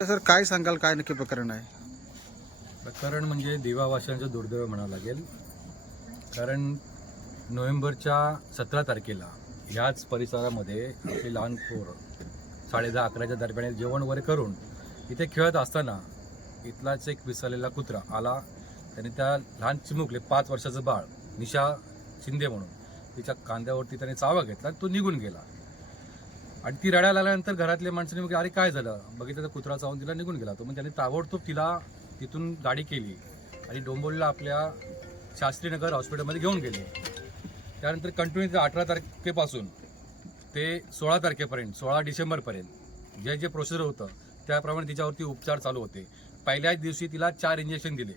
Sir काय सांगाल? काय नक्की प्रकरण आहे? प्रकरण म्हणजे दिवावाशांचं दुर्दैव म्हणावं लागेल. कारण नोव्हेंबरच्या सतरा तारखेला ह्याच परिसरामध्ये आपले लहान पोरं साडेदहा अकराच्या दरम्यान जेवण वगैरे करून इथे खेळत असताना इथलाच एक विसरलेला कुत्रा आला. त्याने त्या लहान चिमुकले पाच वर्षाचं बाळ निशा शिंदे म्हणून तिच्या कांद्यावरती त्याने चावा घेतला तो निघून गेला. आणि ती रडायला आल्यानंतर घरातल्या माणसाने मग अरे काय झालं? बघितलं तर कुत्रा चावून तिला निघून गेला तो. मग त्याने ताबडतोब तिला तिथून गाडी केली आणि डोंबोलीला आपल्या शास्त्रीनगर हॉस्पिटलमध्ये घेऊन गेले. त्यानंतर कंटिन्यू अठरा तारखेपासून ते सोळा तारखेपर्यंत सोळा डिसेंबरपर्यंत जे जे प्रोसिजर होतं त्याप्रमाणे तिच्यावरती उपचार चालू होते. पहिल्याच दिवशी तिला चार इंजेक्शन दिले.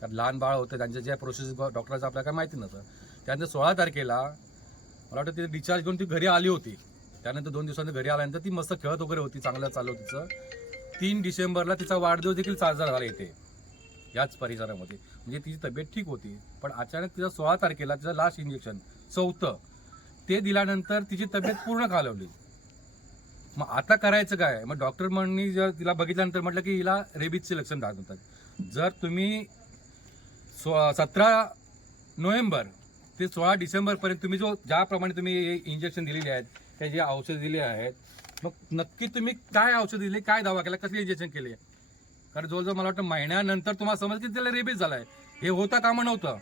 कारण लहान बाळ होतं त्यांच्या ज्या प्रोसेस डॉक्टरचं आपल्याला काय माहिती नव्हतं. त्यानंतर सोळा तारखेला मला वाटतं तिथे डिस्चार्ज घेऊन ती घरी आली होती. त्यानंतर दोन दिवसांनी घरी आल्यानंतर ती मस्त खेळत वगैरे होती चांगलं चालू तिचं. तीन डिसेंबरला तिचा वाढदिवस देखील साजरा झाला इथे याच परिसरामध्ये. म्हणजे तिची तब्येत ठीक होती पण अचानक तिचा सोळा तारखेला तिचं लास्ट इंजेक्शन चौथं ते दिल्यानंतर तिची तब्येत पूर्ण खालवली. मग आता करायचं काय? मग डॉक्टर म्हणणी जर तिला बघितल्यानंतर म्हटलं की हिला रेबीजचे लक्षण दाखवतात जर तुम्ही सो सतरा नोव्हेंबर ते सोळा डिसेंबरपर्यंत तुम्ही जो ज्याप्रमाणे तुम्ही इंजेक्शन दिलेली आहेत त्याची औषधं दिली आहेत मग नक्की तुम्ही काय औषध दिले काय दावा केला कसली इंजेक्शन केले? कारण जवळजवळ मला वाटतं महिन्यानंतर तुम्हाला समज की त्याला रेबीज झालाय. हे होता कामं नव्हतं.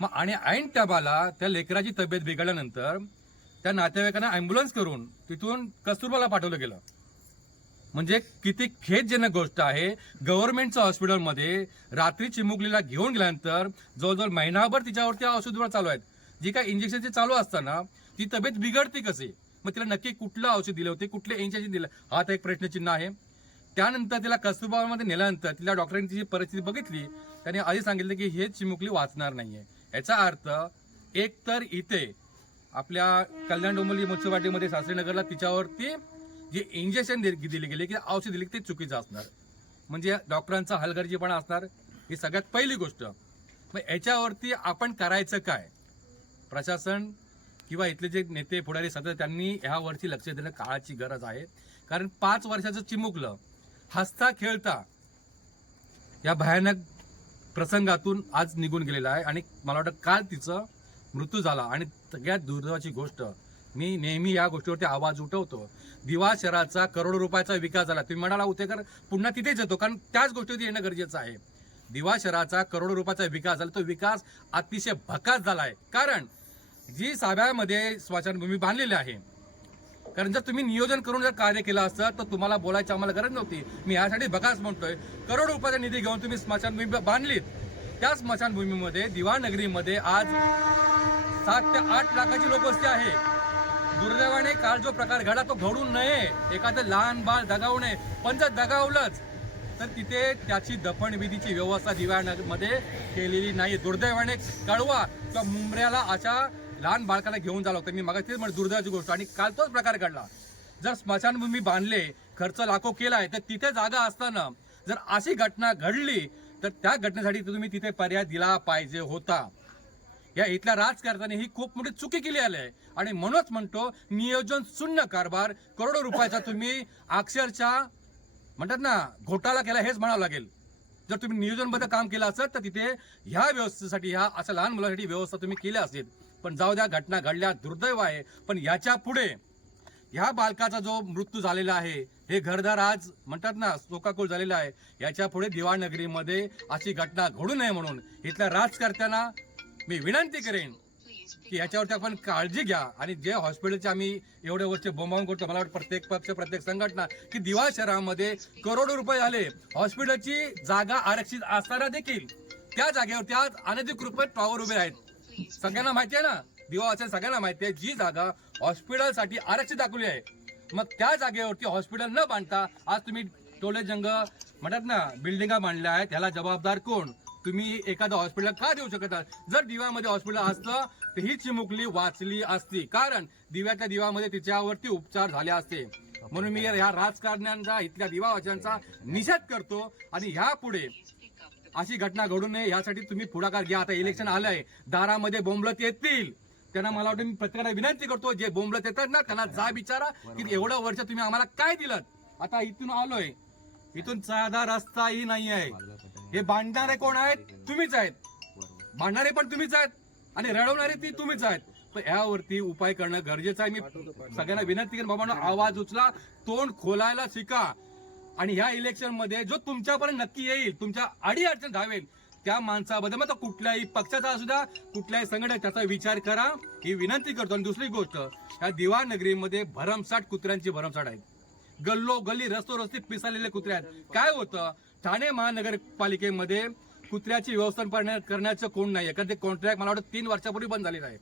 मग आणि ऐन टॅबाला त्या लेकराची तब्येत बिघडल्यानंतर त्या नातेवाईकांना ॲम्ब्युलन्स करून तिथून कस्तुरबाला पाठवलं गेलं. म्हणजे किती खेदजनक गोष्ट आहे. गव्हर्नमेंटच्या हॉस्पिटलमध्ये रात्री चिमुकलीला घेऊन गेल्यानंतर जवळजवळ महिनाभर तिच्यावरती औषधवर चालू आहेत. जी काय इंजेक्शनचे चालू असताना ती तब्येत बिघडते कशी? मग तिला नक्की कुठलं औषध दिलं होते कुठले इंजेक्शन दिलं? हा तर एक प्रश्नचिन्ह आहे. त्यानंतर तिला कस्तुरबामध्ये नेल्यानंतर तिला डॉक्टरांनी तिची परिस्थिती बघितली. त्याने आधी सांगितलं की हे चिमुकली वाचणार नाहीये. याचा अर्थ एक तर इथे आपल्या कल्याण डोंबली मुन्सिपाल्टीमध्ये सासरीनगरला तिच्यावरती जे इंजेक्शन दिले गेले की औषध दिले ते चुकीचं असणार. म्हणजे डॉक्टरांचा हलगर्जीपणा असणार. ही सगळ्यात पहिली गोष्ट. मग याच्यावरती आपण करायचं काय? प्रशासन किंवा इथले जे नेते पुढारी सध्या त्यांनी ह्यावरती लक्ष देणं काळाची गरज आहे. कारण पाच वर्षाचं चिमुकलं हसता खेळता या भयानक प्रसंगातून आज निघून गेलेला आहे. आणि मला वाटतं काल तिचं मृत्यू झाला. आणि सगळ्यात दुर्दैवाची गोष्ट मी नेहमी या गोष्टीवरती आवाज उठवतो. दिवा शहराचा करोडो रुपयाचा विकास झाला. तुम्ही म्हणाला उतेकर पुन्हा तिथेच येतो. कारण त्याच गोष्टीवरती येणं गरजेचं आहे. दिवा शहराचा करोडो रुपयाचा विकास झाला. तो विकास अतिशय भकास झाला आहे. कारण जी साब्यामध्ये स्मशानभूमी बांधलेली आहे. कारण जर तुम्ही नियोजन करून जर कार्य केलं असतं तर तुम्हाला बोलायची आम्हाला गरज नव्हती. मी यासाठी बघाच म्हणतोय करोड रुपयाचा निधी घेऊन तुम्ही स्मशानभूमी बांधलीत. त्या स्मशानभूमीमध्ये दिवानगरीमध्ये आज सात ते आठ लाखाची लोकवस्ती आहे. दुर्दैवाने काल जो प्रकार घडला तो घडू नये. एखादं लहान बाळ दगावू नये. पण जर दगावलंच तर तिथे त्याची दफनविधीची व्यवस्था दिव्यामध्ये केलेली नाही. दुर्दैवाने कळवा किंवा मुंबऱ्याला अशा लहान बाळकाला घेऊन झाला होता. मी मग तेच म्हणजे दुर्दैवाची गोष्ट. आणि काल तोच प्रकार घडला. जर स्मशानभूमी बांधले खर्च लाखो केलाय तर तिथे जागा असताना जर अशी घटना घडली तर त्या घटनेसाठी तुम्ही तिथे पर्याय दिला पाहिजे होता. या इथल्या राजकारणाने ही खूप मोठी चुकी केली आहे. आणि म्हणूनच म्हणतो नियोजन शून्य कारभार करोडो रुपयाचा तुम्ही अक्षरशः म्हणतात ना घोटाळा केला हेच म्हणावं लागेल. जर तुम्ही नियोजनबद्ध काम केलं असेल तर तिथे ह्या व्यवस्थेसाठी ह्या अशा लहान मुलांसाठी व्यवस्था तुम्ही केल्या असेल पण जाऊ द्या घटना घडल्या दुर्दैव आहे. पण याच्यापुढे ह्या बालकाचा जो मृत्यू झालेला आहे हे घरदार आज म्हणतात ना शोकाकुळ झालेला आहे. याच्यापुढे दिवाळनगरीमध्ये अशी घटना घडू नये म्हणून इथल्या राजकर्त्यांना मी विनंती करेन की याच्यावरती आपण काळजी घ्या. आणि जे हॉस्पिटलचे आम्ही एवढे वर्ष बोंबावून करतो मला वाटतं प्रत्येक पक्ष प्रत्येक संघटना की दिवा शहरामध्ये करोडो रुपये झाले हॉस्पिटलची जागा आरक्षित असताना देखील त्या जागेवरती आज अनधिकृत टॉवर उभे आहेत सगळ्यांना माहिती आहे ना? दिवा वाचन सगळ्यांना माहिती आहे. जी जागा हॉस्पिटलसाठी आरक्षित दाखवली आहे. मग त्या जागेवरती हॉस्पिटल न बांधता आज तुम्ही टोले जंग म्हणतात ना बिल्डिंगा बांधल्या आहेत. ह्याला जबाबदार कोण? तुम्ही एखादं हॉस्पिटल का देऊ शकत आहात? जर दिव्यामध्ये हॉस्पिटल असतं तर ही चिमुकली वाचली असती. कारण दिव्याच्या दिवामध्ये तिच्यावरती उपचार झाले असते. म्हणून मी ह्या राजकारण्यांचा इथल्या दिवावाच्यांचा निषेध करतो. आणि ह्या पुढे अशी घटना घडू नये यासाठी तुम्ही पुढाकार घ्या. आता इलेक्शन आलंय. दारामध्ये बोंबलत येतील. त्यांना मला वाटतं मी प्रत्येकाला विनंती करतो जे बोंबलत येतात ना त्यांना जा विचारा की एवढं वर्ष तुम्ही आम्हाला काय दिलं आता इथून आलोय. इथून साधा रस्ताही नाही आहे हे बांधणारे कोण आहेत? तुम्हीच आहेत. बांधणारे पण तुम्हीच आहेत. आणि रडवणारे ती तुम्हीच आहेत. पण यावरती उपाय करणं गरजेचं आहे. मी सगळ्यांना विनंती करेन बाबांना आवाज उचला. तोंड खोलायला शिका. आणि ह्या इलेक्शनमध्ये जो तुमच्यापर्यंत नक्की येईल तुमच्या अडी अडचण धावेल त्या माणसाबद्दल मग कुठल्याही पक्षाचा असू द्या कुठल्याही संघटना त्याचा विचार करा. ही विनंती करतो. आणि दुसरी गोष्ट या दिवा नगरीमध्ये भरमसाठ कुत्र्यांची भरमसाठ आहे गल्लो गल्ली रस्तो रस्ते पिसालेले कुत्रे आहेत. काय होतं? ठाणे महानगरपालिकेमध्ये कुत्र्याची व्यवस्थापन करण्याचं कोण नाही कारण ते कॉन्ट्रॅक्ट मला वाटतं तीन वर्षापूर्वी बंद झालेलं आहे.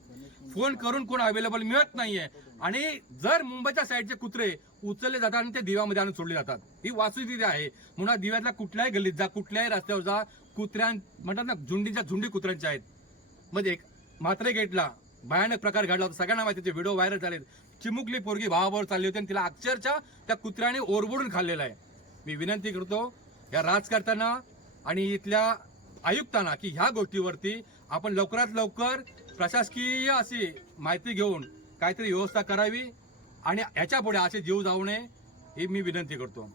फोन करून कोण अवेलेबल मिळत नाहीये. आणि जर मुंबईच्या साईडचे कुत्रे उचलले जातात आणि ते दिव्यामध्ये आणून सोडले जातात. ही वास्तुस्थिती आहे म्हणून दिव्यातल्या कुठल्याही गल्लीत जा कुठल्याही रस्त्यावर जा कुत्र्यां म्हणतात ना झुंडीच्या झुंडी कुत्र्यांच्या आहेत. म्हणजे एक म्हात्रे गेटला भयानक प्रकार घडला होता. सगळ्यांना माहिती ते व्हिडिओ व्हायरल झाले चिमुकली पोरगी भावाभावर चालली होती आणि तिला अक्षरशः त्या कुत्र्याने ओरबडून खाल्लेला आहे. मी विनंती करतो या राजकर्त्यांना आणि इथल्या आयुक्तांना की ह्या गोष्टीवरती आपण लवकरात लवकर प्रशासकीय अशी माहिती घेऊन काहीतरी व्यवस्था करावी आणि याच्यापुढे असे जीव जाऊ नये ही मी विनंती करतो.